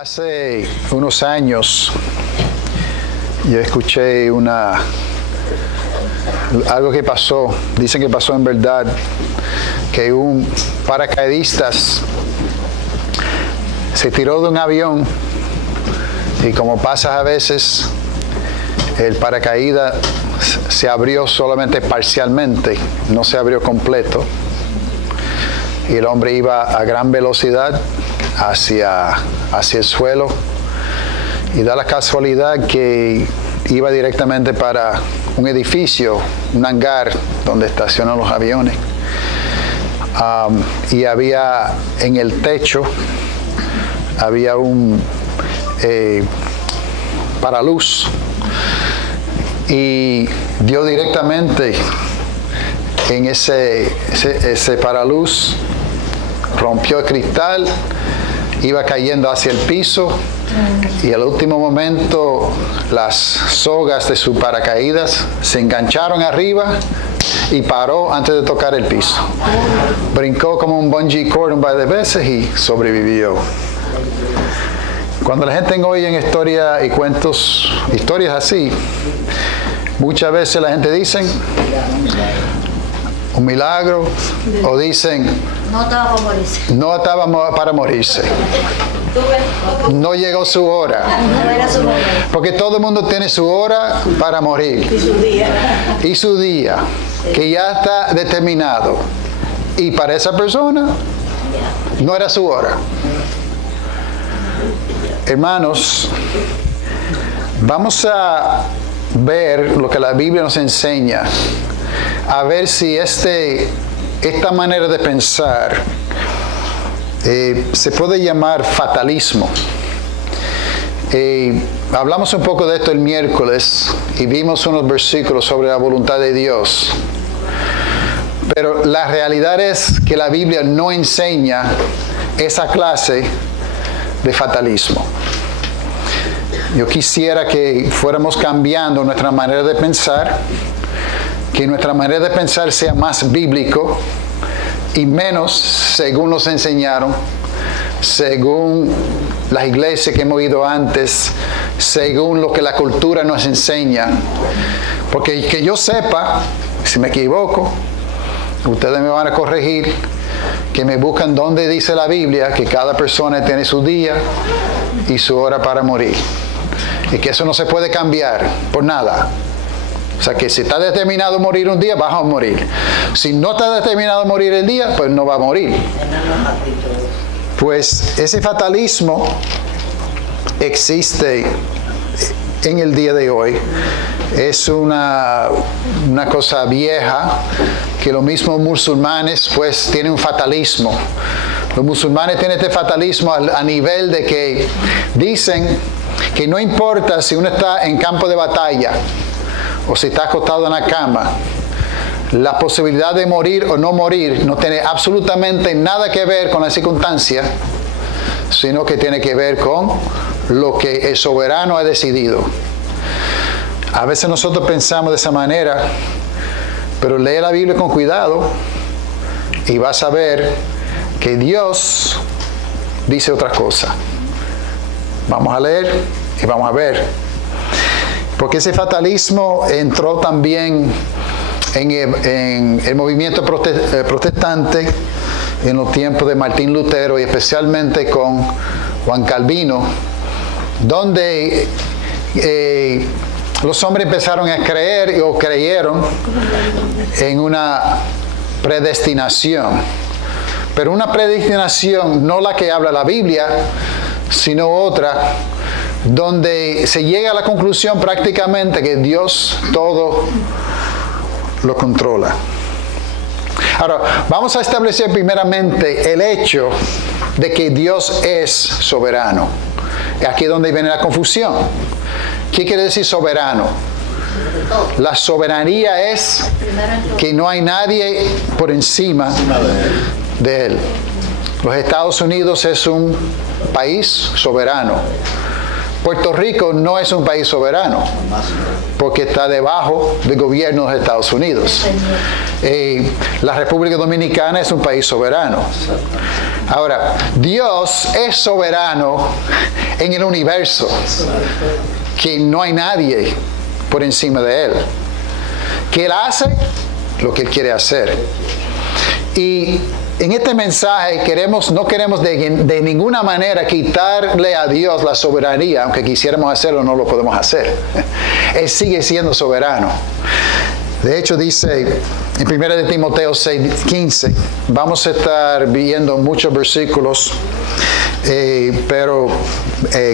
Hace unos años yo escuché algo que pasó, dicen que pasó en verdad, que un paracaidistas se tiró de un avión y como pasa a veces, el paracaídas se abrió solamente parcialmente, no se abrió completo y el hombre iba a gran velocidad hacia el suelo y da la casualidad que iba directamente para un edificio, un hangar donde estacionan los aviones, y había en el techo había un paraluz y dio directamente en ese paraluz, rompió el cristal, iba cayendo hacia el piso y al último momento las sogas de su paracaídas se engancharon arriba y paró antes de tocar el piso. Brincó como un bungee cord un par de veces y sobrevivió. Cuando la gente oye en historias y cuentos, historias así, muchas veces la gente dice un milagro o dicen no estaba para morirse. No llegó su hora. Porque todo el mundo tiene su hora para morir. Y su día, que ya está determinado. Y para esa persona, no era su hora. Hermanos, vamos a ver lo que la Biblia nos enseña. A ver si esta manera de pensar se puede llamar fatalismo. Hablamos un poco de esto el miércoles y vimos unos versículos sobre la voluntad de Dios. Pero la realidad es que la Biblia no enseña esa clase de fatalismo. Yo quisiera que fuéramos cambiando nuestra manera de pensar, que nuestra manera de pensar sea más bíblico y menos según nos enseñaron, según las iglesias que hemos ido antes, según lo que la cultura nos enseña. Porque que yo sepa, si me equivoco, ustedes me van a corregir, que me buscan donde dice la Biblia que cada persona tiene su día y su hora para morir. Y que eso no se puede cambiar por nada. O sea que si está determinado a morir un día, vas a morir. Si no está determinado a morir el día, pues no va a morir. Pues ese fatalismo existe en el día de hoy. Es una cosa vieja que los mismos musulmanes pues tienen un fatalismo. Los musulmanes tienen este fatalismo a nivel de que dicen que no importa si uno está en campo de batalla o si está acostado en la cama, la posibilidad de morir o no morir no tiene absolutamente nada que ver con la circunstancia, sino que tiene que ver con lo que el soberano ha decidido. A veces nosotros pensamos de esa manera, pero lee la Biblia con cuidado y vas a ver que Dios dice otra cosa. Vamos a leer y vamos a ver. Porque ese fatalismo entró también en el movimiento protestante en los tiempos de Martín Lutero y especialmente con Juan Calvino, donde los hombres empezaron a creer o creyeron en una predestinación. Pero una predestinación no la que habla la Biblia, sino otra donde se llega a la conclusión prácticamente que Dios todo lo controla. Ahora, vamos a establecer primeramente el hecho de que Dios es soberano. Aquí es donde viene la confusión. ¿Qué quiere decir soberano? La soberanía es que no hay nadie por encima de él. Los Estados Unidos es un país soberano. Puerto Rico no es un país soberano, porque está debajo del gobierno de Estados Unidos. La República Dominicana es un país soberano. Ahora, Dios es soberano en el universo, que no hay nadie por encima de Él. Que Él hace lo que Él quiere hacer. Y en este mensaje no queremos de ninguna manera quitarle a Dios la soberanía, aunque quisiéramos hacerlo, no lo podemos hacer. Él sigue siendo soberano. De hecho, dice en 1 de Timoteo 6:15, vamos a estar viendo muchos versículos, pero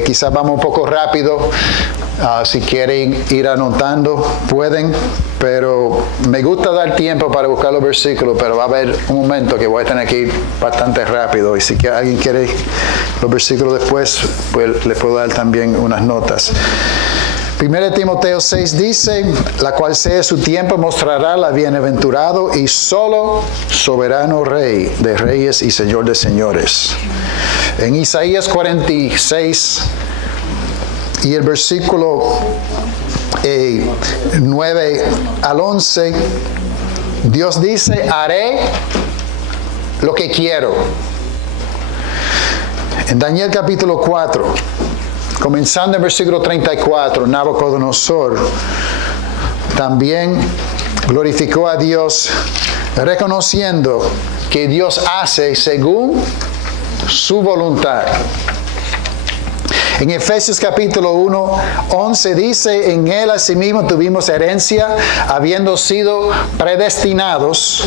quizás vamos un poco rápido. Si quieren ir anotando, pueden, pero me gusta dar tiempo para buscar los versículos, pero va a haber un momento que voy a tener que ir bastante rápido, y si alguien quiere los versículos después, pues le puedo dar también unas notas. 1 Timoteo 6 dice, la cual sea su tiempo mostrará la bienaventurado y solo soberano Rey de reyes y Señor de señores. En Isaías 46 y el versículo 9 al 11, Dios dice, haré lo que quiero. En Daniel capítulo 4, comenzando en versículo 34, Nabucodonosor también glorificó a Dios, reconociendo que Dios hace según su voluntad. En Efesios capítulo 1, 11 dice, en Él asimismo tuvimos herencia, habiendo sido predestinados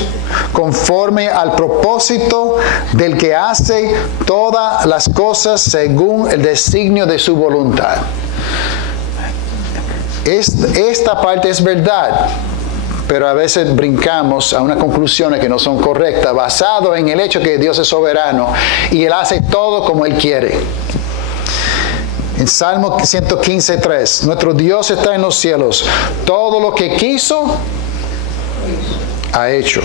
conforme al propósito del que hace todas las cosas según el designio de su voluntad. Esta parte es verdad, pero a veces brincamos a unas conclusiones que no son correctas, basado en el hecho que Dios es soberano y Él hace todo como Él quiere. En Salmo 115:3, nuestro Dios está en los cielos, todo lo que quiso, ha hecho.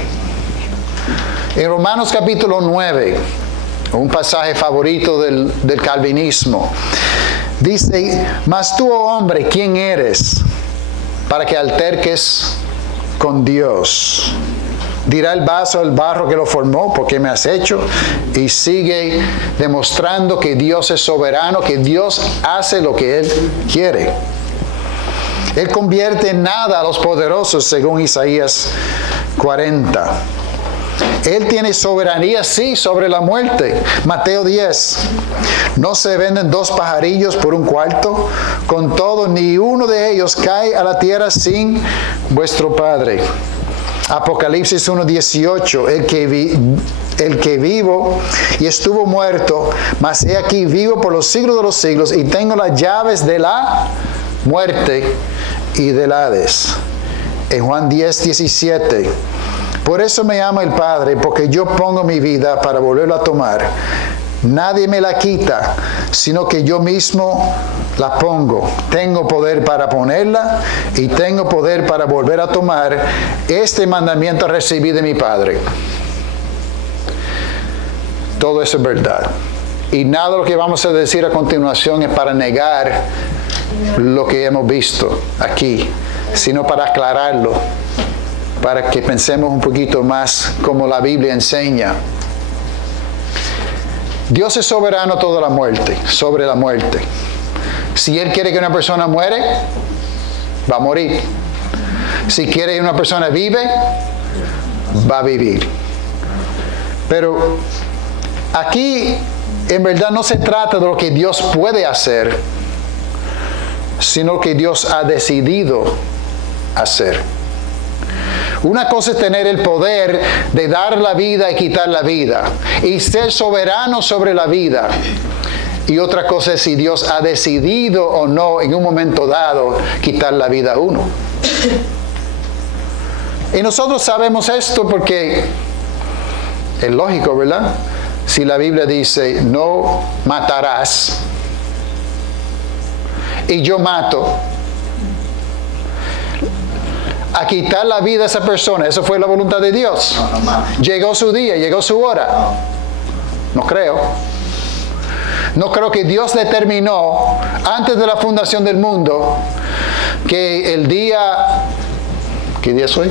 En Romanos capítulo 9, un pasaje favorito del calvinismo, dice, mas tú, oh hombre, ¿quién eres para que alterques con Dios? Dirá el vaso al barro que lo formó, ¿por qué me has hecho? Y sigue demostrando que Dios es soberano, que Dios hace lo que Él quiere. Él convierte en nada a los poderosos, según Isaías 40. Él tiene soberanía, sí, sobre la muerte. Mateo 10. No se venden 2 pajarillos por un cuarto. Con todo, ni uno de ellos cae a la tierra sin vuestro Padre. Apocalipsis 1:18, el que vivo y estuvo muerto, mas he aquí vivo por los siglos de los siglos y tengo las llaves de la muerte y del Hades. En Juan 10:17, por eso me ama el Padre, porque yo pongo mi vida para volverla a tomar. Nadie me la quita, sino que yo mismo la pongo. Tengo poder para ponerla y tengo poder para volver a tomar. Este mandamiento recibí de mi Padre. Todo eso es verdad. Y nada de lo que vamos a decir a continuación es para negar lo que hemos visto aquí, sino para aclararlo, para que pensemos un poquito más como la Biblia enseña. Dios es soberano sobre la muerte. Si Él quiere que una persona muere, va a morir. Si quiere que una persona vive, va a vivir. Pero aquí en verdad no se trata de lo que Dios puede hacer, sino lo que Dios ha decidido hacer. Una cosa es tener el poder de dar la vida y quitar la vida y ser soberano sobre la vida. Y otra cosa es si Dios ha decidido o no en un momento dado quitar la vida a uno. Y nosotros sabemos esto porque es lógico, ¿verdad? Si la Biblia dice no matarás y yo mato, a quitar la vida a esa persona, ¿eso fue la voluntad de Dios? Llegó su día, llegó su hora. No creo. No creo que Dios determinó antes de la fundación del mundo que el día, ¿qué día es hoy?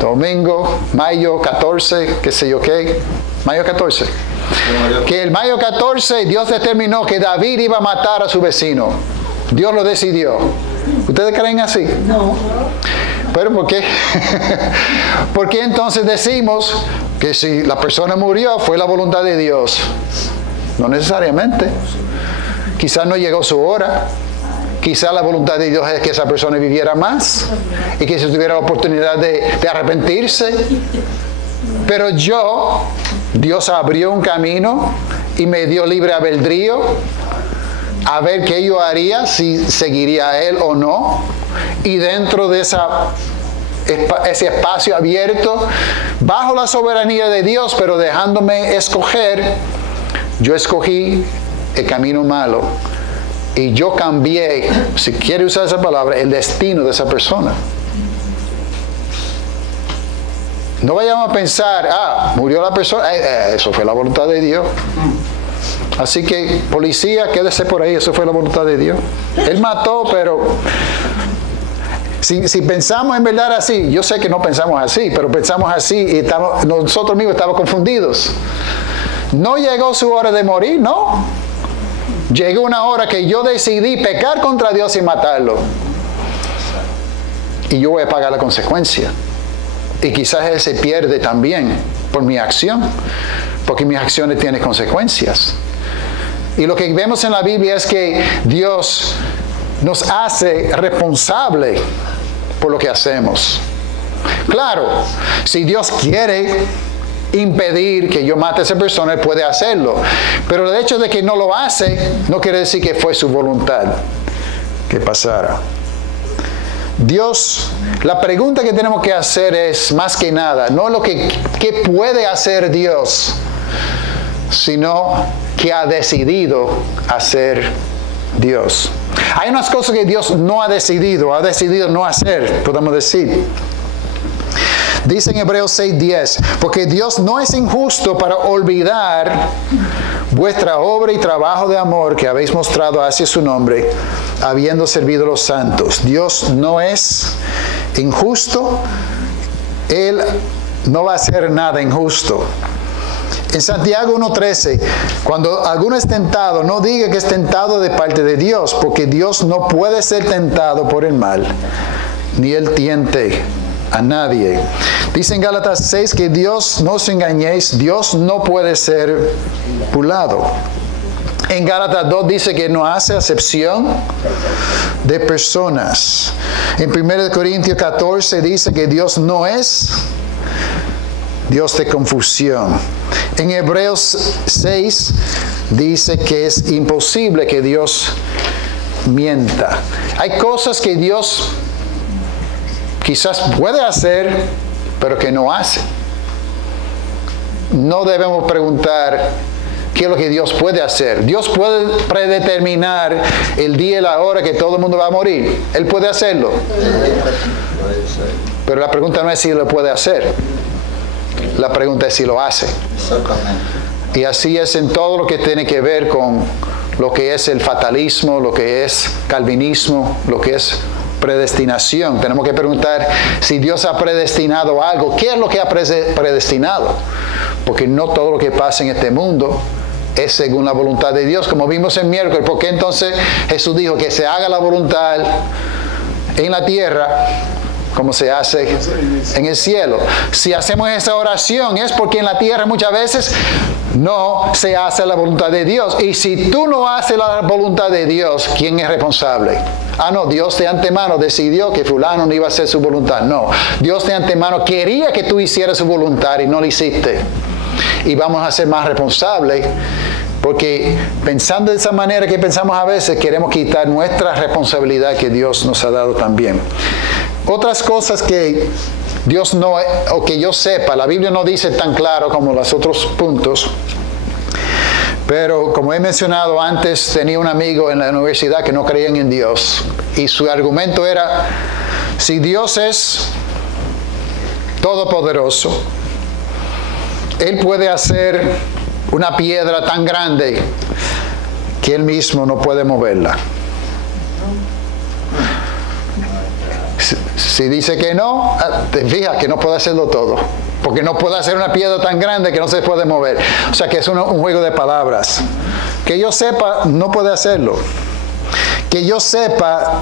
Domingo, mayo 14, qué sé yo qué, mayo 14. Que el mayo 14 Dios determinó que David iba a matar a su vecino. Dios lo decidió. ¿Ustedes creen así? No. ¿Pero por qué? ¿Por qué entonces decimos que si la persona murió fue la voluntad de Dios? No necesariamente. Quizás no llegó su hora. Quizás la voluntad de Dios es que esa persona viviera más y que se tuviera la oportunidad de arrepentirse. Pero Dios abrió un camino y me dio libre albedrío a ver qué yo haría, si seguiría a Él o no. Y dentro de ese espacio abierto, bajo la soberanía de Dios, pero dejándome escoger, yo escogí el camino malo. Y yo cambié, si quiere usar esa palabra, el destino de esa persona. No vayamos a pensar, murió la persona, eso fue la voluntad de Dios. Así que, policía, quédese por ahí, eso fue la voluntad de Dios. Él mató, pero si pensamos en verdad así, yo sé que no pensamos así, pero pensamos así y nosotros mismos estamos confundidos. No llegó su hora de morir, no. Llegó una hora que yo decidí pecar contra Dios y matarlo. Y yo voy a pagar la consecuencia. Y quizás Él se pierde también por mi acción, porque mis acciones tienen consecuencias. Y lo que vemos en la Biblia es que Dios nos hace responsable por lo que hacemos. Claro, si Dios quiere impedir que yo mate a esa persona, Él puede hacerlo. Pero el hecho de que no lo hace, no quiere decir que fue su voluntad que pasara. Dios, la pregunta que tenemos que hacer es, más que nada, no lo que puede hacer Dios, sino que ha decidido hacer Dios. Hay unas cosas que Dios no ha decidido no hacer, podemos decir. Dice en Hebreos 6:10, porque Dios no es injusto para olvidar vuestra obra y trabajo de amor que habéis mostrado hacia su nombre, habiendo servido a los santos. Dios no es injusto, Él no va a hacer nada injusto. En Santiago 1:13, cuando alguno es tentado, no diga que es tentado de parte de Dios, porque Dios no puede ser tentado por el mal, ni Él tiente a nadie. Dice en Gálatas 6 que Dios, no os engañéis, Dios no puede ser burlado. En Gálatas 2 dice que no hace acepción de personas. En 1 Corintios 14 dice que Dios no es Dios de confusión. En Hebreos 6 dice que es imposible que Dios mienta. Hay cosas que Dios quizás puede hacer, pero que no hace. No debemos preguntar qué es lo que Dios puede hacer. Dios puede predeterminar el día y la hora que todo el mundo va a morir. Él puede hacerlo. Pero la pregunta no es si lo puede hacer. La pregunta es si lo hace. Y así es en todo lo que tiene que ver con lo que es el fatalismo, lo que es calvinismo, lo que es predestinación. Tenemos que preguntar si Dios ha predestinado algo. ¿Qué es lo que ha predestinado? Porque no todo lo que pasa en este mundo es según la voluntad de Dios, como vimos el miércoles. ¿Por qué entonces Jesús dijo que se haga la voluntad en la tierra como se hace en el cielo? Si hacemos esa oración es porque en la tierra muchas veces no se hace la voluntad de Dios. Y si tú no haces la voluntad de Dios, ¿quién es responsable? No, Dios de antemano decidió que fulano no iba a hacer su voluntad. No, Dios de antemano quería que tú hicieras su voluntad y no lo hiciste. Y vamos a ser más responsables, porque pensando de esa manera que pensamos a veces, queremos quitar nuestra responsabilidad que Dios nos ha dado también. Otras cosas que Dios no, o que yo sepa, la Biblia no dice tan claro como los otros puntos, pero como he mencionado antes, tenía un amigo en la universidad que no creían en Dios, y su argumento era, si Dios es todopoderoso, Él puede hacer una piedra tan grande que Él mismo no puede moverla? Si dice que no, te fijas que no puede hacerlo todo. Porque no puede hacer una piedra tan grande que no se puede mover. O sea que es un juego de palabras. Que yo sepa, no puede hacerlo. Que yo sepa,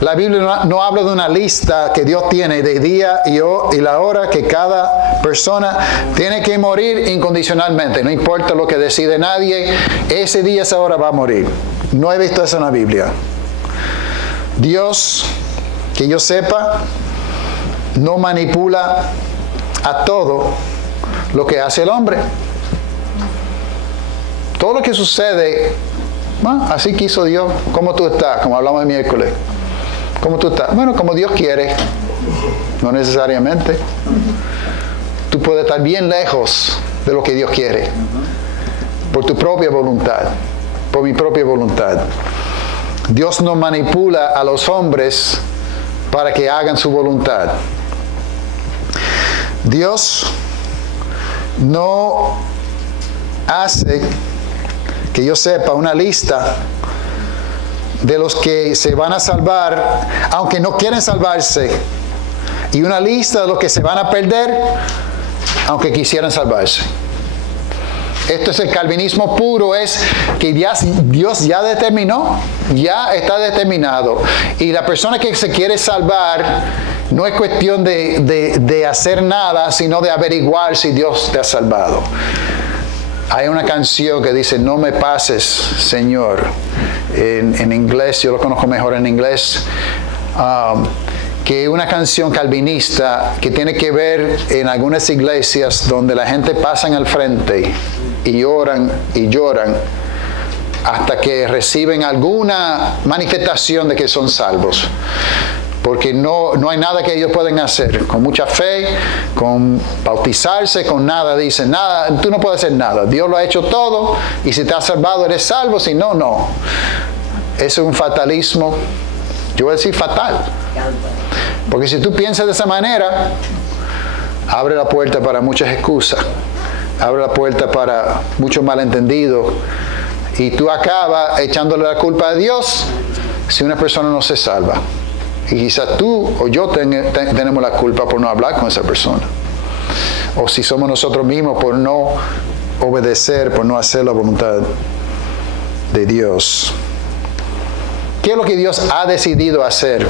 la Biblia no habla de una lista que Dios tiene de día y la hora que cada persona tiene que morir incondicionalmente. No importa lo que decide nadie, ese día, esa hora va a morir. No he visto eso en la Biblia. Dios, que yo sepa, no manipula a todo lo que hace el hombre. Todo lo que sucede, así quiso Dios. ¿Cómo tú estás? Como hablamos el miércoles. ¿Cómo tú estás? Bueno, como Dios quiere. No necesariamente. Tú puedes estar bien lejos de lo que Dios quiere. Por tu propia voluntad. Por mi propia voluntad. Dios no manipula a los hombres para que hagan su voluntad. Dios no hace, que yo sepa, una lista de los que se van a salvar, aunque no quieren salvarse, y una lista de los que se van a perder, aunque quisieran salvarse. Esto es el calvinismo puro, es que Dios ya determinó, ya está determinado. Y la persona que se quiere salvar no es cuestión de hacer nada, sino de averiguar si Dios te ha salvado. Hay una canción que dice, no me pases, Señor. En inglés, yo lo conozco mejor en inglés. Que es una canción calvinista que tiene que ver en algunas iglesias donde la gente pasa al frente y lloran hasta que reciben alguna manifestación de que son salvos. Porque no hay nada que ellos pueden hacer. Con mucha fe, con bautizarse, con nada. Dicen, nada, tú no puedes hacer nada. Dios lo ha hecho todo y si te has salvado eres salvo. Si no, no. Eso es un fatalismo, yo voy a decir fatal. Porque si tú piensas de esa manera, abre la puerta para muchas excusas. Abre la puerta para muchos malentendidos. Y tú acabas echándole la culpa a Dios si una persona no se salva. Y quizás tú o yo tenemos la culpa por no hablar con esa persona. O si somos nosotros mismos por no obedecer, por no hacer la voluntad de Dios. ¿Qué es lo que Dios ha decidido hacer?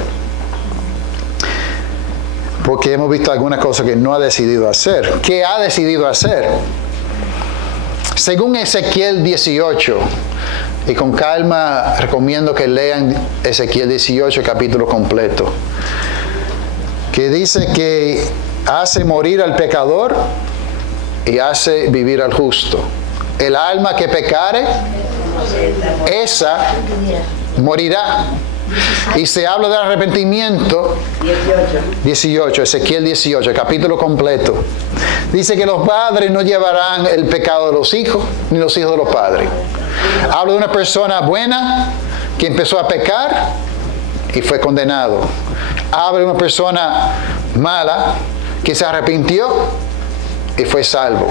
Porque hemos visto algunas cosas que no ha decidido hacer. ¿Qué ha decidido hacer? Según Ezequiel 18, y con calma recomiendo que lean Ezequiel 18, capítulo completo, que dice que hace morir al pecador y hace vivir al justo. El alma que pecare, esa morirá. Y se habla del arrepentimiento. 18, Ezequiel 18, capítulo completo. Dice que los padres no llevarán el pecado de los hijos, ni los hijos de los padres. Habla de una persona buena que empezó a pecar y fue condenado. Habla de una persona mala que se arrepintió y fue salvo.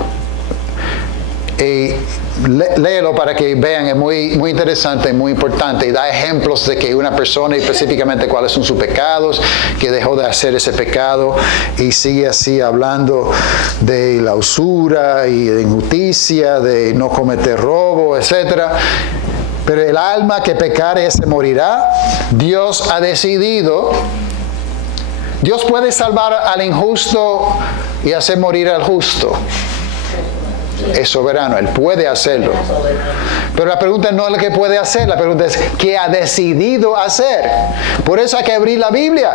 Léelo para que vean, es muy interesante, muy importante, y da ejemplos de que una persona, y específicamente cuáles son sus pecados, que dejó de hacer ese pecado, y sigue así hablando de la usura y de injusticia, de no cometer robo, etc. Pero el alma que pecare ese morirá. Dios ha decidido. Dios puede salvar al injusto y hacer morir al justo. Es soberano, Él puede hacerlo. Pero la pregunta no es lo que puede hacer, la pregunta es ¿qué ha decidido hacer? Por eso hay que abrir la Biblia.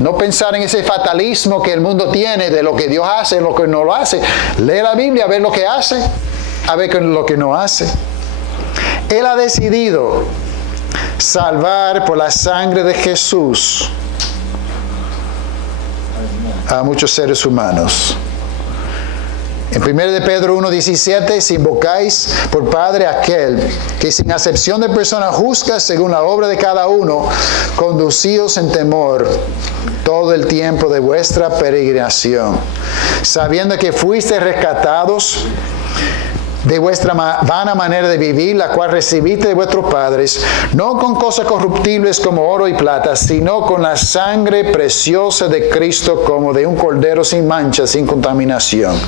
No pensar en ese fatalismo que el mundo tiene de lo que Dios hace, lo que no lo hace. Lee la Biblia, a ver lo que hace, a ver lo que no hace. Él ha decidido salvar por la sangre de Jesús a muchos seres humanos. En 1 de Pedro 1:17, si invocáis por Padre aquel que sin acepción de personas juzga según la obra de cada uno, conducíos en temor todo el tiempo de vuestra peregrinación, sabiendo que fuisteis rescatados de vuestra vana manera de vivir, la cual recibiste de vuestros padres, no con cosas corruptibles como oro y plata, sino con la sangre preciosa de Cristo, como de un cordero sin mancha, sin contaminación,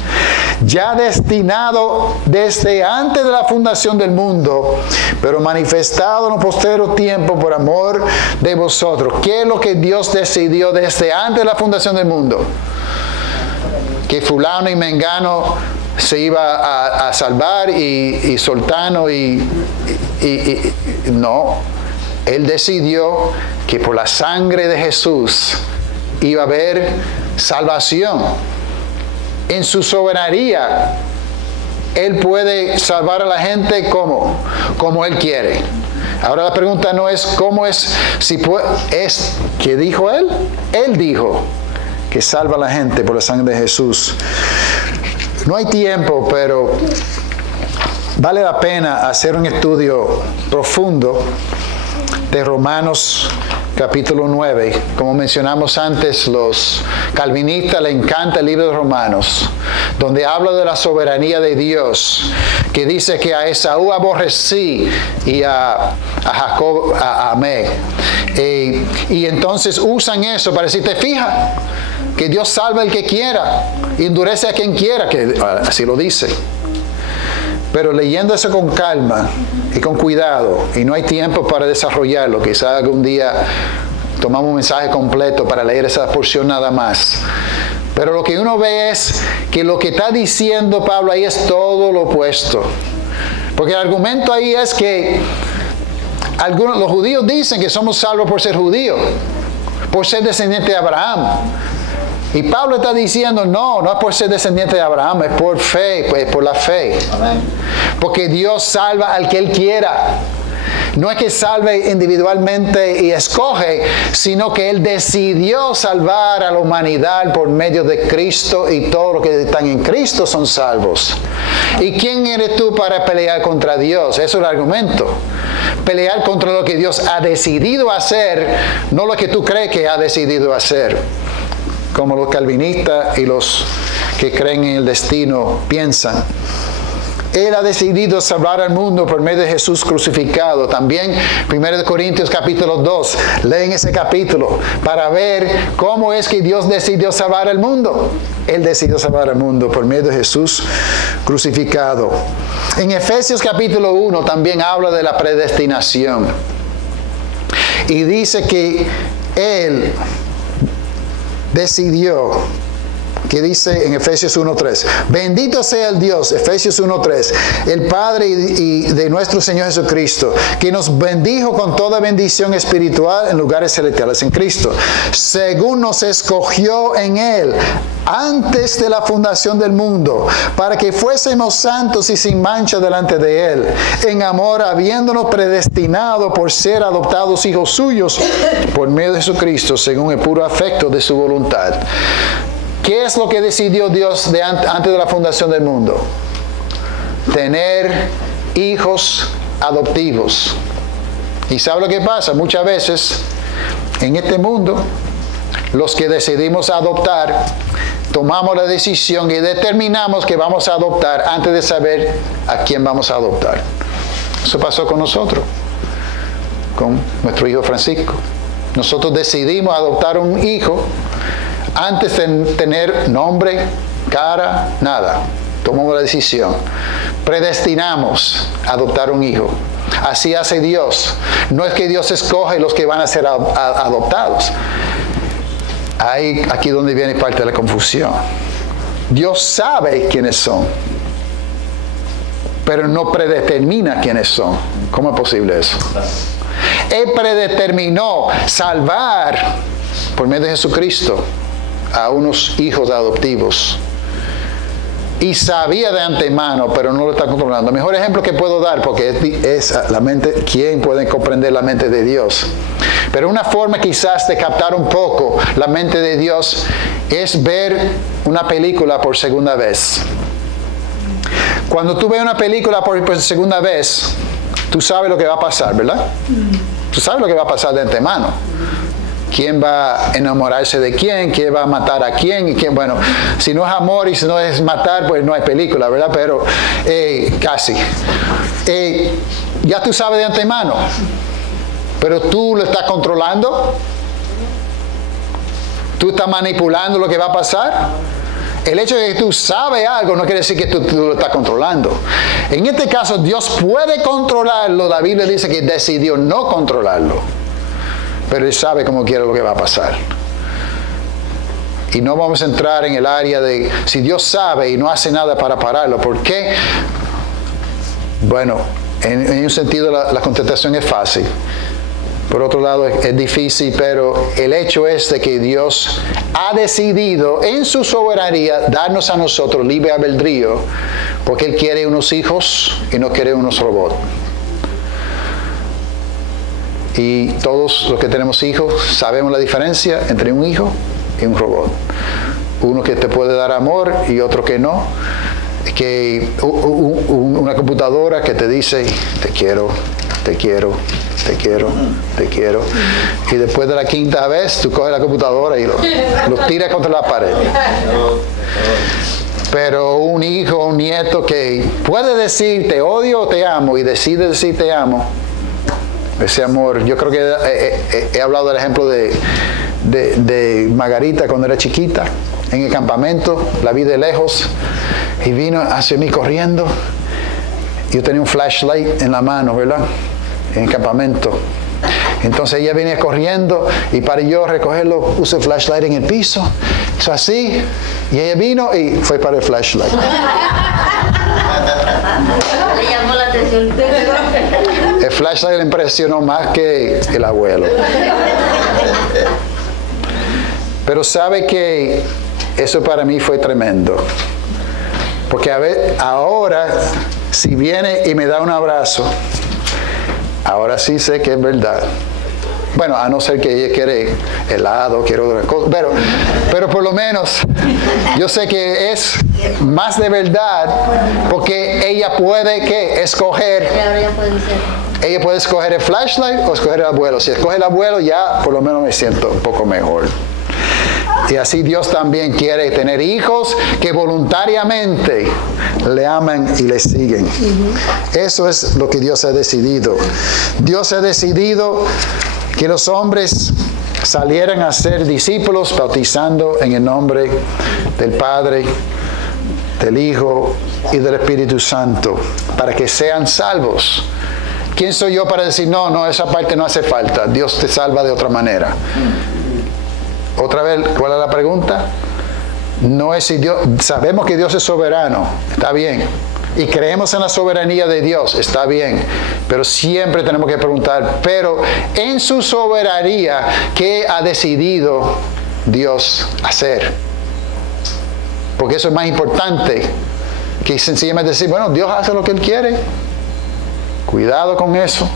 ya destinado desde antes de la fundación del mundo, pero manifestado en los posteros tiempos por amor de vosotros. ¿Qué es lo que Dios decidió desde antes de la fundación del mundo? Que fulano y mengano se iba a salvar y Sultano y no. Él decidió que por la sangre de Jesús iba a haber salvación. En su soberanía, Él puede salvar a la gente como Él quiere. Ahora la pregunta no es cómo es, si puede, es ¿qué dijo Él? Él dijo que salva a la gente por la sangre de Jesús. No hay tiempo, pero vale la pena hacer un estudio profundo de Romanos capítulo 9. Como mencionamos antes, los calvinistas les encanta el libro de Romanos, donde habla de la soberanía de Dios, que dice que a Esaú aborrecí y a Jacob amé. Y entonces usan eso para decir, ¿te fijas? Que Dios salva al que quiera, y endurece a quien quiera, que así lo dice. Pero leyendo eso con calma y con cuidado, y no hay tiempo para desarrollarlo, quizás algún día tomamos un mensaje completo para leer esa porción nada más. Pero lo que uno ve es que lo que está diciendo Pablo ahí es todo lo opuesto. Porque el argumento ahí es que los judíos dicen que somos salvos por ser judíos, por ser descendiente de Abraham. Y Pablo está diciendo, no es por ser descendiente de Abraham, es por fe, es por la fe. Amén. Porque Dios salva al que Él quiera. No es que salve individualmente y escoge, sino que Él decidió salvar a la humanidad por medio de Cristo, y todos los que están en Cristo son salvos. ¿Y quién eres tú para pelear contra Dios? Eso es el argumento. Pelear contra lo que Dios ha decidido hacer, no lo que tú crees que ha decidido hacer. Como los calvinistas y los que creen en el destino piensan. Él ha decidido salvar al mundo por medio de Jesús crucificado. También 1 Corintios capítulo 2. Leen ese capítulo para ver cómo es que Dios decidió salvar al mundo. Él decidió salvar al mundo por medio de Jesús crucificado. En Efesios capítulo 1 también habla de la predestinación. Y dice que Él decidió, que dice en Efesios 1.3, bendito sea el Dios, Efesios 1.3, el Padre y de nuestro Señor Jesucristo, que nos bendijo con toda bendición espiritual en lugares celestiales en Cristo, según nos escogió en Él antes de la fundación del mundo, para que fuésemos santos y sin mancha delante de Él, en amor, habiéndonos predestinado por ser adoptados hijos suyos por medio de Jesucristo, según el puro afecto de su voluntad. ¿Qué es lo que decidió Dios antes de la fundación del mundo? Tener hijos adoptivos. ¿Y sabe lo que pasa? Muchas veces en este mundo, los que decidimos adoptar, tomamos la decisión y determinamos que vamos a adoptar antes de saber a quién vamos a adoptar. Eso pasó con nosotros, con nuestro hijo Francisco. Nosotros decidimos adoptar un hijo antes de tener nombre, cara, nada. Tomamos la decisión. Predestinamos a adoptar un hijo. Así hace Dios. No es que Dios escoge los que van a ser adoptados. Aquí donde viene parte de la confusión. Dios sabe quiénes son, pero no predetermina quiénes son. ¿Cómo es posible eso? Él predeterminó salvar por medio de Jesucristo a unos hijos adoptivos. Y sabía de antemano, pero no lo está controlando. El mejor ejemplo que puedo dar, porque es la mente, ¿quién puede comprender la mente de Dios? Pero una forma quizás de captar un poco la mente de Dios es ver una película por segunda vez. Cuando tú ves una película por segunda vez, tú sabes lo que va a pasar, ¿verdad? Tú sabes lo que va a pasar de antemano. quién va a enamorarse de quién va a matar a quién, y quién, bueno, si no es amor y si no es matar, pues no hay película, ¿verdad? Pero casi. Ya tú sabes de antemano, pero tú lo estás controlando, tú estás manipulando lo que va a pasar. El hecho de que tú sabes algo no quiere decir que tú lo estás controlando. En este caso, Dios puede controlarlo. La Biblia dice que decidió no controlarlo. Pero Él sabe cómo quiere lo que va a pasar. Y no vamos a entrar en el área de si Dios sabe y no hace nada para pararlo. ¿Por qué? Bueno, en un sentido la contestación es fácil. Por otro lado es difícil, pero el hecho es de que Dios ha decidido en su soberanía darnos a nosotros libre albedrío, porque Él quiere unos hijos y no quiere unos robots. Y todos los que tenemos hijos sabemos la diferencia entre un hijo y un robot. Uno que te puede dar amor y otro que no. Que una computadora que te dice te quiero, te quiero, te quiero, te quiero. Y después de la quinta vez tú coges la computadora y lo tiras contra la pared. Pero un hijo, un nieto que puede decir te odio o te amo y decide decir te amo, ese amor, yo creo que he hablado del ejemplo de Margarita cuando era chiquita, en el campamento, la vi de lejos y vino hacia mí corriendo. Yo tenía un flashlight en la mano, ¿verdad? En el campamento. Entonces ella venía corriendo y para yo recogerlo puse el flashlight en el piso. Hizo así y ella vino y fue para el flashlight. Le llamó la atención. El flashlight le impresionó más que el abuelo. Pero sabe que eso para mí fue tremendo. Porque ahora, si viene y me da un abrazo, ahora sí sé que es verdad. Bueno, a no ser que ella quiere helado, quiere otra cosa. Pero por lo menos yo sé que es más de verdad porque ella puede ¿qué? Escoger. Ella puede escoger el flashlight o escoger el abuelo. Si escoge el abuelo ya por lo menos me siento un poco mejor. Y así Dios también quiere tener hijos que voluntariamente le aman y le siguen. Eso es lo que Dios ha decidido. Dios ha decidido que los hombres salieran a ser discípulos bautizando en el nombre del Padre, del Hijo y del Espíritu Santo para que sean salvos. ¿Quién soy yo para decir no, esa parte no hace falta? Dios te salva de otra manera. Otra vez, ¿cuál es la pregunta? No es si Dios, sabemos que Dios es soberano, está bien. Y creemos en la soberanía de Dios, está bien. Pero siempre tenemos que preguntar, pero en su soberanía, ¿qué ha decidido Dios hacer? Porque eso es más importante que sencillamente decir, bueno, Dios hace lo que Él quiere. Cuidado con eso.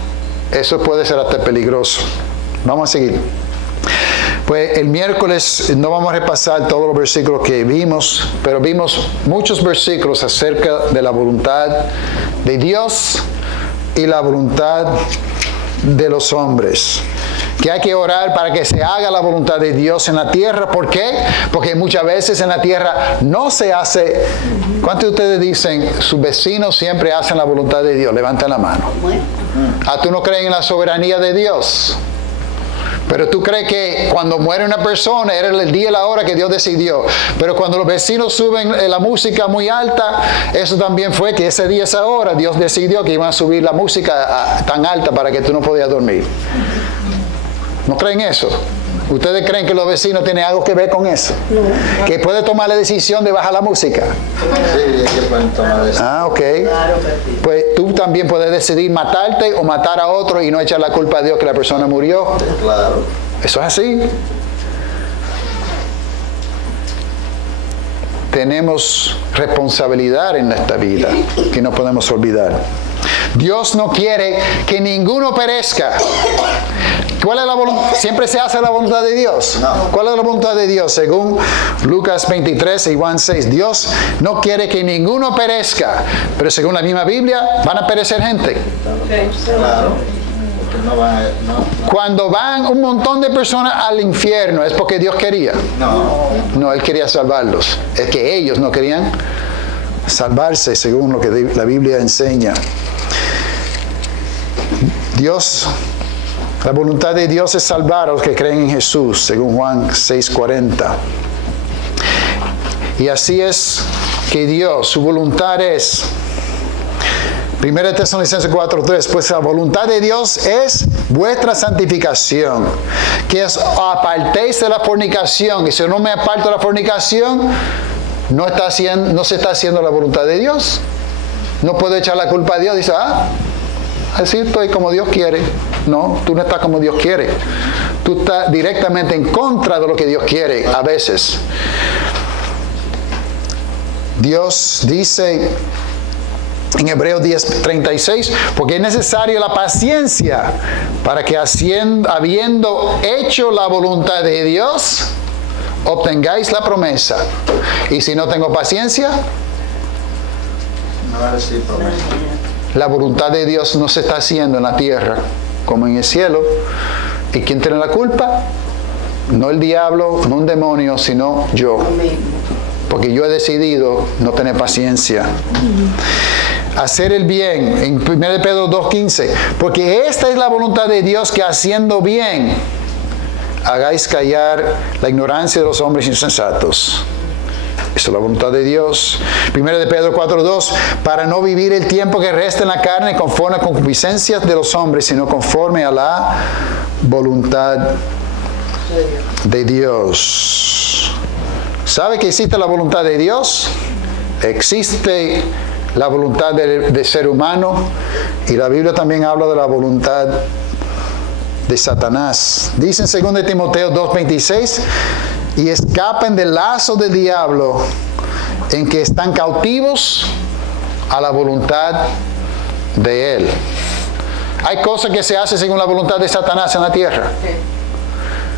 Eso puede ser hasta peligroso. Vamos a seguir. Pues el miércoles no vamos a repasar todos los versículos que vimos, pero vimos muchos versículos acerca de la voluntad de Dios y la voluntad de los hombres. Que hay que orar para que se haga la voluntad de Dios en la tierra. ¿Por qué? Porque muchas veces en la tierra no se hace. ¿Cuántos de ustedes dicen, sus vecinos siempre hacen la voluntad de Dios? Levanten la mano. ¿Tú no crees en la soberanía de Dios? Pero tú crees que cuando muere una persona era el día y la hora que Dios decidió. Pero cuando los vecinos suben la música muy alta, eso también fue que ese día, esa hora, Dios decidió que iban a subir la música tan alta para que tú no podías dormir. ¿No creen eso? ¿Ustedes creen que los vecinos tienen algo que ver con eso? No. ¿Que puede tomar la decisión de bajar la música? Sí, que pueden tomar la decisión. Ah, ok. Pues tú también puedes decidir matarte o matar a otro y no echar la culpa a Dios que la persona murió. Claro. Eso es así. Tenemos responsabilidad en esta vida que no podemos olvidar. Dios no quiere que ninguno perezca. ¿Cuál es la voluntad? ¿Siempre se hace la voluntad de Dios? No. ¿Cuál es la voluntad de Dios? Según Lucas 23 y Juan 6, Dios no quiere que ninguno perezca, pero según la misma Biblia van a perecer gente. Claro. Porque no van, no. Cuando van un montón de personas al infierno, ¿es porque Dios quería? No, Él quería salvarlos. Es que ellos no querían salvarse, según lo que la Biblia enseña. La voluntad de Dios es salvar a los que creen en Jesús, según Juan 6:40. Y así es que Dios, su voluntad es, 1 Tesalonicenses 4:3, pues la voluntad de Dios es vuestra santificación, que os apartéis de la fornicación, y si no me aparto de la fornicación, no se está haciendo la voluntad de Dios. No puedo echar la culpa a Dios, dice, así estoy como Dios quiere. No, tú no estás como Dios quiere. Tú estás directamente en contra de lo que Dios quiere a veces. Dios dice en Hebreos 10:36, porque es necesario la paciencia para que habiendo hecho la voluntad de Dios, obtengáis la promesa. Y si no tengo paciencia, No va a recibir promesa. la voluntad de Dios no se está haciendo en la tierra como en el cielo. ¿Y quién tiene la culpa? No el diablo, no un demonio, sino yo. Porque yo he decidido no tener paciencia. Hacer el bien, en 1 Pedro 2:15, porque esta es la voluntad de Dios, que haciendo bien hagáis callar la ignorancia de los hombres insensatos. Esa es la voluntad de Dios. 1 Pedro 4:2, para no vivir el tiempo que resta en la carne conforme a concupiscencias de los hombres, sino conforme a la voluntad de Dios. ¿Sabe que existe la voluntad de Dios? Existe la voluntad del ser humano, y la Biblia también habla de la voluntad de Satanás. Dice en 2 Timoteo 2:26, y escapen del lazo del diablo en que están cautivos a la voluntad de él. Hay cosas que se hacen según la voluntad de Satanás en la tierra,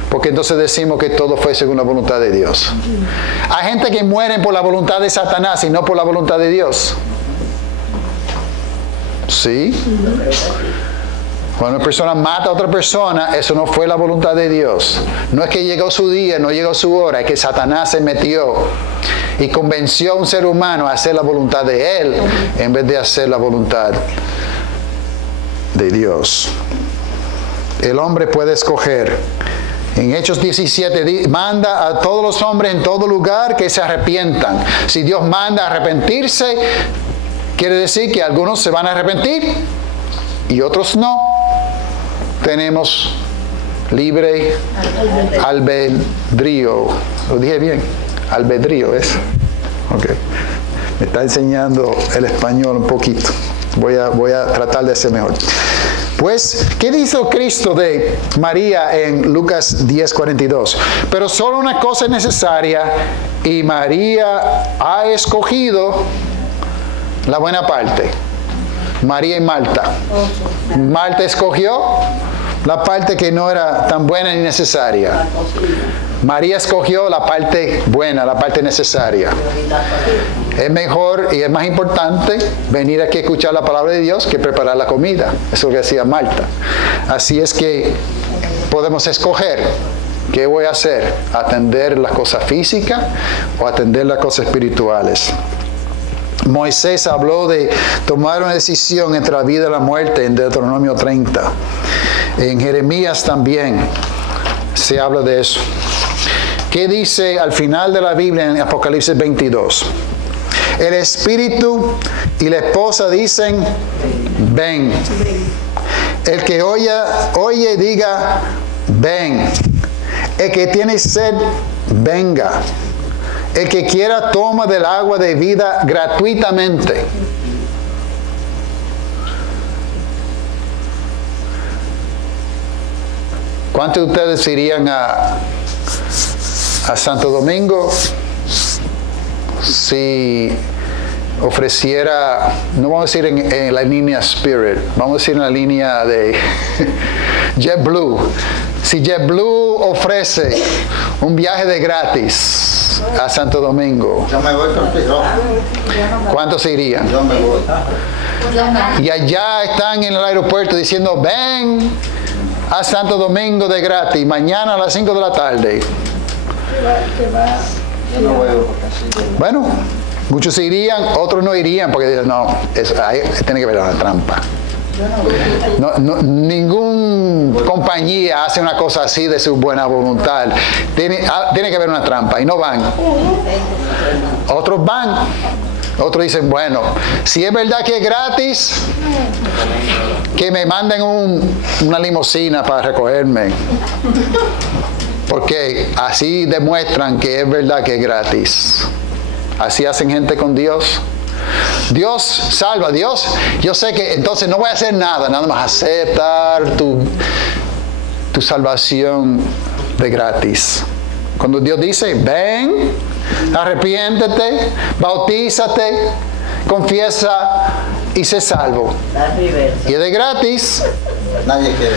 porque entonces decimos que todo fue según la voluntad de Dios. Hay gente que muere por la voluntad de Satanás y no por la voluntad de Dios. ¿Sí? Cuando una persona mata a otra persona, eso no fue la voluntad de Dios. No es que llegó su día, no llegó su hora, es que Satanás se metió y convenció a un ser humano a hacer la voluntad de él en vez de hacer la voluntad de Dios. El hombre puede escoger. En Hechos 17 manda a todos los hombres en todo lugar que se arrepientan. Si Dios manda a arrepentirse, quiere decir que algunos se van a arrepentir y otros no. Tenemos libre albedrío. ¿Lo dije bien? Albedrío es. Ok. Me está enseñando el español un poquito. Voy a tratar de hacer mejor. Pues, ¿qué dijo Cristo de María en Lucas 10:42? Pero solo una cosa es necesaria, y María ha escogido la buena parte. María y Marta. Marta escogió la parte que no era tan buena ni necesaria. María escogió la parte buena, la parte necesaria. Es mejor y es más importante venir aquí a escuchar la palabra de Dios que preparar la comida. Eso es lo que hacía Marta. Así es que podemos escoger qué voy a hacer: atender las cosas físicas o atender las cosas espirituales. Moisés habló de tomar una decisión entre la vida y la muerte en Deuteronomio 30. En Jeremías también se habla de eso. ¿Qué dice al final de la Biblia en Apocalipsis 22? El espíritu y la esposa dicen, ven. El que oye diga, ven. El que tiene sed, venga. El que quiera toma del agua de vida gratuitamente. ¿Cuántos de ustedes irían a Santo Domingo si ofreciera, no vamos a decir en la línea Spirit, vamos a decir en la línea de JetBlue. Si JetBlue ofrece un viaje de gratis a Santo Domingo, Yo me voy contigo. ¿cuántos irían? Yo me voy. Y allá están en el aeropuerto diciendo, ven a Santo Domingo de gratis, mañana a las 5 de la tarde. Yo no voy porque así. Bueno, muchos irían, otros no irían porque dicen, no, ahí tiene que haber una trampa. Ningún compañía hace una cosa así de su buena voluntad. Tiene que haber una trampa y no van. Otros van. Otros dicen, bueno, si es verdad que es gratis, que me manden una limusina para recogerme. Porque así demuestran que es verdad que es gratis. Así hacen gente con Dios. Dios salva, Dios. Yo sé que entonces no voy a hacer nada más aceptar tu salvación de gratis. Cuando Dios dice, ven, arrepiéntete, bautízate, confiesa y sé salvo. Y es de gratis. Nadie quiere.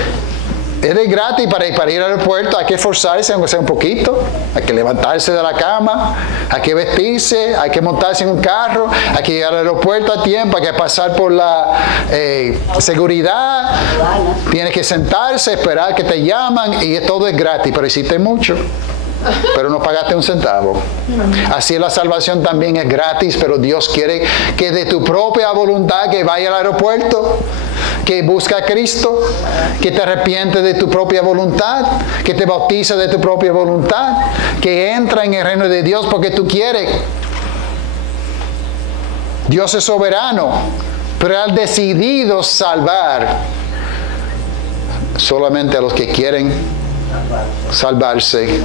Es de gratis para ir al aeropuerto, hay que esforzarse, aunque sea un poquito, hay que levantarse de la cama, hay que vestirse, hay que montarse en un carro, hay que llegar al aeropuerto a tiempo, hay que pasar por la seguridad, tienes que sentarse, esperar que te llaman y todo es gratis, pero hiciste mucho. Pero no pagaste un centavo. Así la salvación también es gratis, pero Dios quiere que de tu propia voluntad que vaya al aeropuerto, que busca a Cristo, que te arrepiente de tu propia voluntad, que te bautiza de tu propia voluntad, que entra en el reino de Dios porque tú quieres. Dios es soberano, pero ha decidido salvar solamente a los que quieren salvarse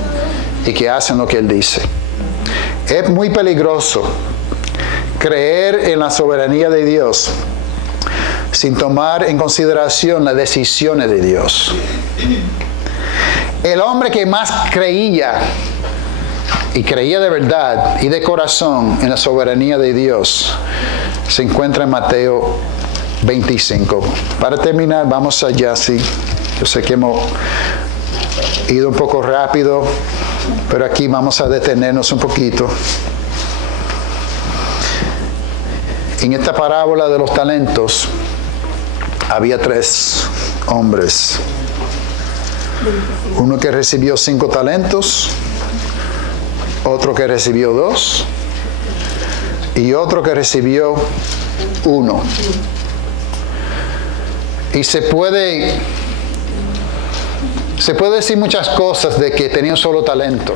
y que hacen lo que Él dice. Es muy peligroso creer en la soberanía de Dios sin tomar en consideración las decisiones de Dios. El hombre que más creía, y creía de verdad y de corazón en la soberanía de Dios, se encuentra en Mateo 25. Para terminar, vamos allá, sí. Yo sé que hemos ido un poco rápido, pero aquí vamos a detenernos un poquito. En esta parábola de los talentos había 3 hombres. Uno que recibió 5 talentos, otro que recibió 2 y otro que recibió 1. Y se puede decir muchas cosas de que tenía un solo talento,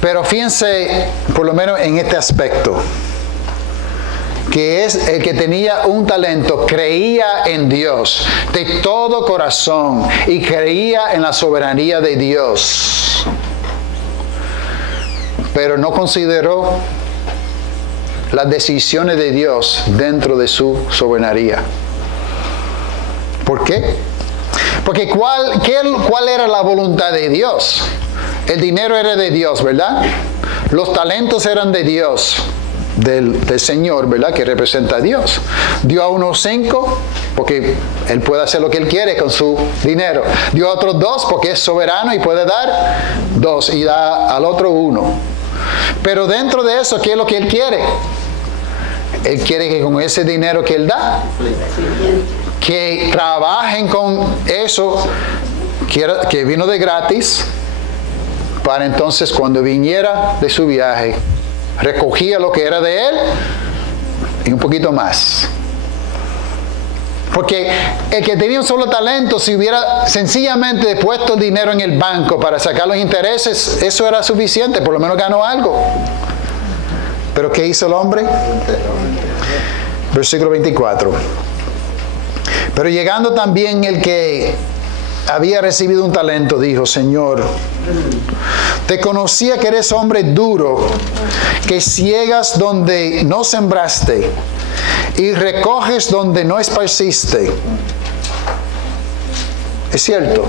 pero fíjense por lo menos en este aspecto, que es el que tenía un talento, creía en Dios de todo corazón y creía en la soberanía de Dios, pero no consideró las decisiones de Dios dentro de su soberanía. ¿Por qué? Porque ¿cuál era la voluntad de Dios? El dinero era de Dios, ¿verdad? Los talentos eran de Dios, del Señor, ¿verdad? Que representa a Dios. Dio a unos 5 porque Él puede hacer lo que Él quiere con su dinero. Dio a otros 2 porque es soberano y puede dar 2 y da al otro 1. Pero dentro de eso, ¿qué es lo que Él quiere? Él quiere que con ese dinero que Él da, que trabajen con eso que vino de gratis, para entonces cuando viniera de su viaje, recogía lo que era de Él y un poquito más. Porque el que tenía un solo talento, si hubiera sencillamente puesto el dinero en el banco para sacar los intereses, eso era suficiente, por lo menos ganó algo. Pero ¿qué hizo el hombre? Versículo 24. Pero llegando también el que había recibido un talento, dijo: Señor, te conocía que eres hombre duro, que ciegas donde no sembraste y recoges donde no esparciste. ¿Es cierto?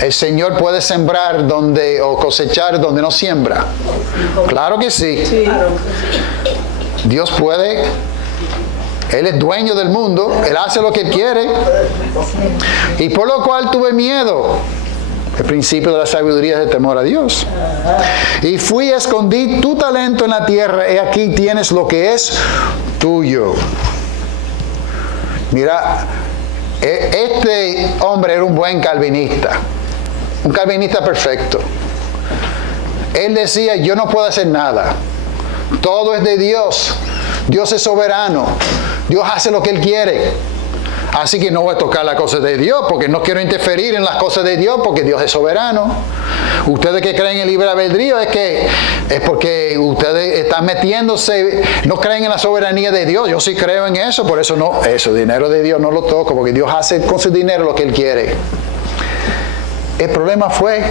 El Señor puede sembrar o cosechar donde no siembra. Claro que sí. Dios puede, Él es dueño del mundo, Él hace lo que Él quiere. Y por lo cual tuve miedo. El principio de la sabiduría es el temor a Dios. Y fui y escondí tu talento en la tierra, y aquí tienes lo que es tuyo. Mira, este hombre era un buen calvinista, un calvinista perfecto. Él decía, yo no puedo hacer nada, todo es de Dios, Dios es soberano, Dios hace lo que Él quiere, así que no voy a tocar las cosas de Dios, porque no quiero interferir en las cosas de Dios, porque Dios es soberano. Ustedes que creen en el libre albedrío es porque ustedes están metiéndose, no creen en la soberanía de Dios. Yo sí creo en eso, por eso no, eso, dinero de Dios no lo toco, porque Dios hace con su dinero lo que Él quiere. El problema fue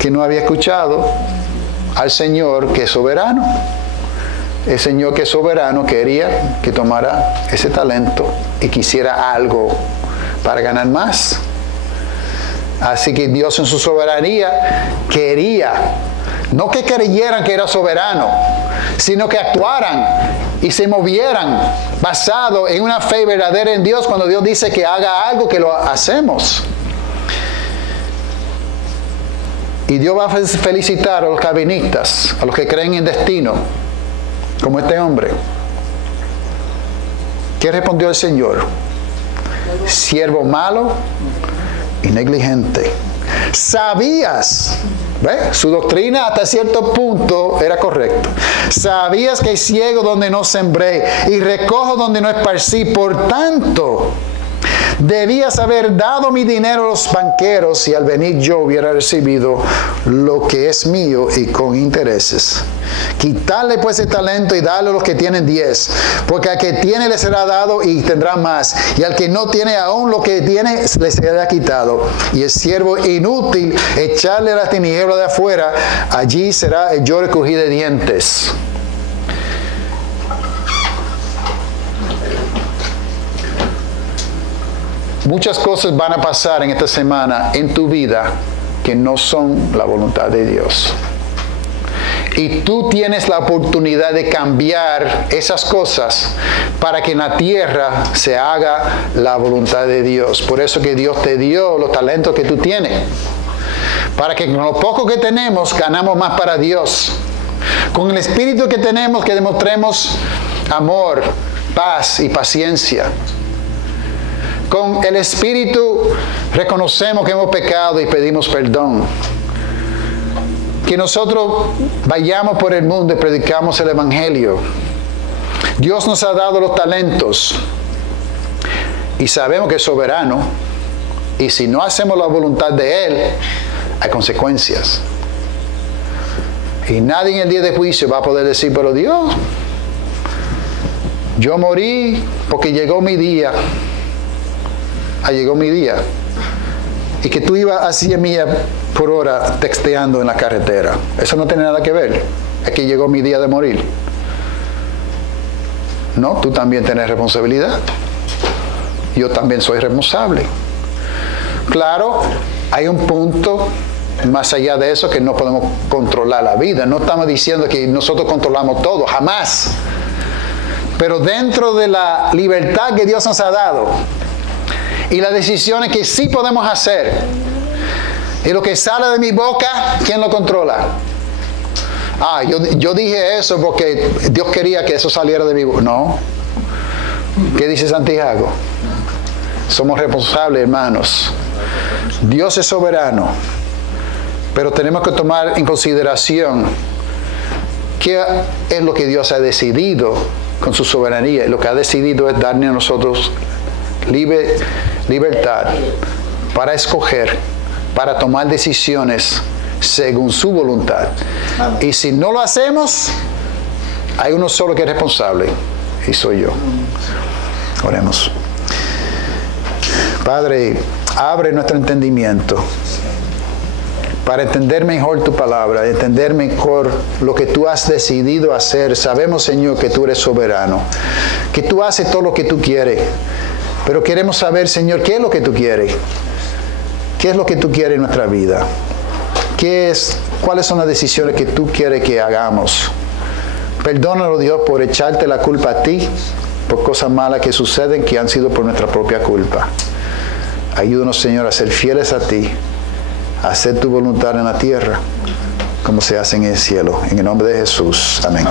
que no había escuchado al Señor que es soberano. El Señor que es soberano quería que tomara ese talento y quisiera algo para ganar más. Así que Dios en su soberanía quería, no que creyeran que era soberano, sino que actuaran y se movieran basado en una fe verdadera en Dios. Cuando Dios dice que haga algo, que lo hacemos. Y Dios va a felicitar a los calvinistas, a los que creen en destino, como este hombre. ¿Qué respondió el Señor? Siervo malo y negligente. Sabías, ¿ve? Su doctrina hasta cierto punto era correcta. Sabías que hay ciego donde no sembré y recojo donde no esparcí. Por tanto, debías haber dado mi dinero a los banqueros, y al venir yo hubiera recibido lo que es mío y con intereses. Quitarle pues el talento y darle a los que tienen 10, porque al que tiene le será dado y tendrá más, y al que no tiene aún lo que tiene le será quitado. Y el siervo inútil echarle a las tinieblas de afuera, allí será el lloro y crujir de dientes. Muchas cosas van a pasar en esta semana en tu vida que no son la voluntad de Dios. Y tú tienes la oportunidad de cambiar esas cosas para que en la tierra se haga la voluntad de Dios. Por eso que Dios te dio los talentos que tú tienes. Para que con lo poco que tenemos, ganamos más para Dios. Con el espíritu que tenemos, que demostremos amor, paz y paciencia. Con el Espíritu reconocemos que hemos pecado y pedimos perdón. Que nosotros vayamos por el mundo y predicamos el Evangelio. Dios nos ha dado los talentos y sabemos que es soberano. Y si no hacemos la voluntad de Él, hay consecuencias. Y nadie en el día de juicio va a poder decir, pero Dios, yo morí porque llegó mi día. Llegó mi día, y que tú ibas a 100 millas por hora texteando en la carretera. Eso no tiene nada que ver. Es que llegó mi día de morir. No, tú también tienes responsabilidad. Yo también soy responsable. Claro, hay un punto más allá de eso que no podemos controlar la vida. No estamos diciendo que nosotros controlamos todo, jamás. Pero dentro de la libertad que Dios nos ha dado, y las decisiones que sí podemos hacer, y lo que sale de mi boca, ¿quién lo controla? Yo dije eso porque Dios quería que eso saliera de mi boca. No. ¿Qué dice Santiago? Somos responsables, hermanos. Dios es soberano, pero tenemos que tomar en consideración qué es lo que Dios ha decidido con su soberanía. Y lo que ha decidido es darle a nosotros libertad para escoger, para tomar decisiones según su voluntad. Y si no lo hacemos, hay uno solo que es responsable, y soy yo. Oremos. Padre, abre nuestro entendimiento para entender mejor tu palabra, entender mejor lo que tú has decidido hacer. Sabemos, Señor, que tú eres soberano, que tú haces todo lo que tú quieres. Pero queremos saber, Señor, ¿qué es lo que tú quieres? ¿Qué es lo que tú quieres en nuestra vida? ¿Cuáles son las decisiones que tú quieres que hagamos Perdónanos, Dios, por echarte la culpa a ti, por cosas malas que suceden que han sido por nuestra propia culpa. Ayúdanos, Señor, a ser fieles a ti, a hacer tu voluntad en la tierra, como se hace en el cielo. En el nombre de Jesús. Amén.